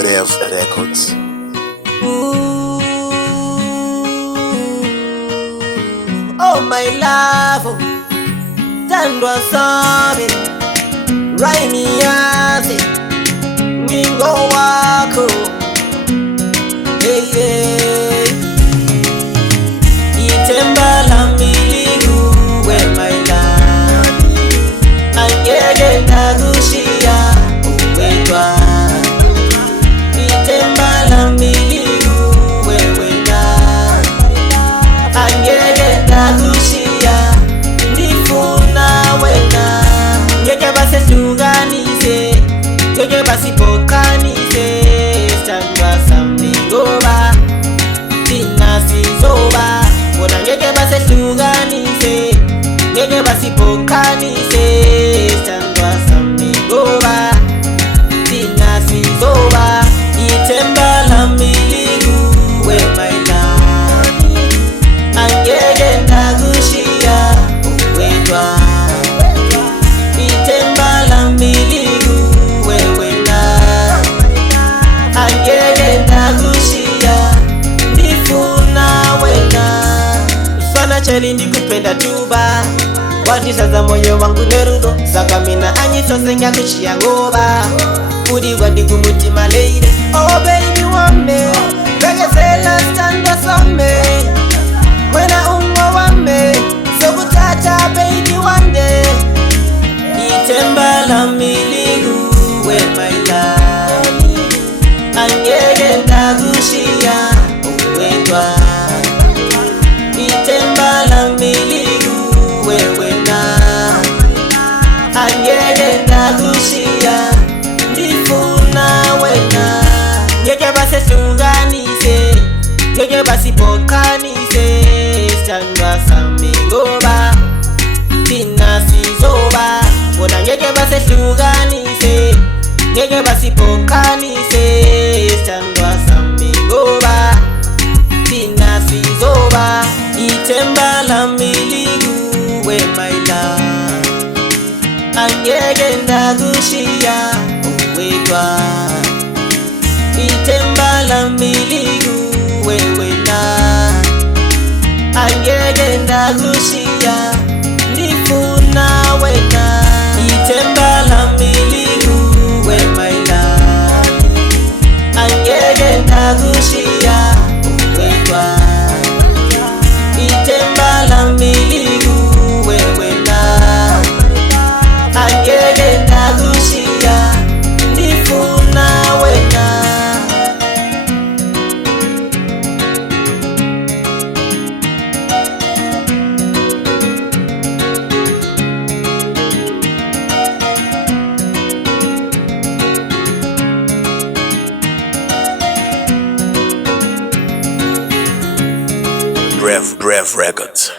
Brave Records. Oh my love, tandwa sabe raini yaze ningo wako itemba la miligu we my love angege nagushia uwetwa itemba la miligu wewe na angege nagushia nifuna wena ngeke base tuganise ngeke basi pokanise sangwa samningoba sinasizoba bona ngeke base tuganise ngeke basi pokanise sangwa samningoba sinasizoba itemba la miligu we my love angege ndagushia uwetwa itemba la miligu wewe na angege ndagushia nifuna wena sana chali ndikupenda tuba watishaza moyo wangu nerudo saka mina anyitose ngakushia ngoba uri wandi kumutima leire oh baby wame begezela standa some wena umwa wame sokutata baby wande itemba la miligu we my love angege ndagushia uwetwa itemba la miligu wewe na angege ndagushia nifuna wena ngeke base sunganise ngeke basi pokanise sangwa samingoba sinasizoba bona ngeke base sunganise ngeke basi pokanise sangwa samingoba sinasizoba itemba la miligu we my love angege ndagushia uwetwa itemba la miligu wewe na angege ndagushia nifuna wena itemba la miligu we my love angege ndagushia uwetwa itemba la miligu wewe na angege ndagushia nifuna wena Brave Records.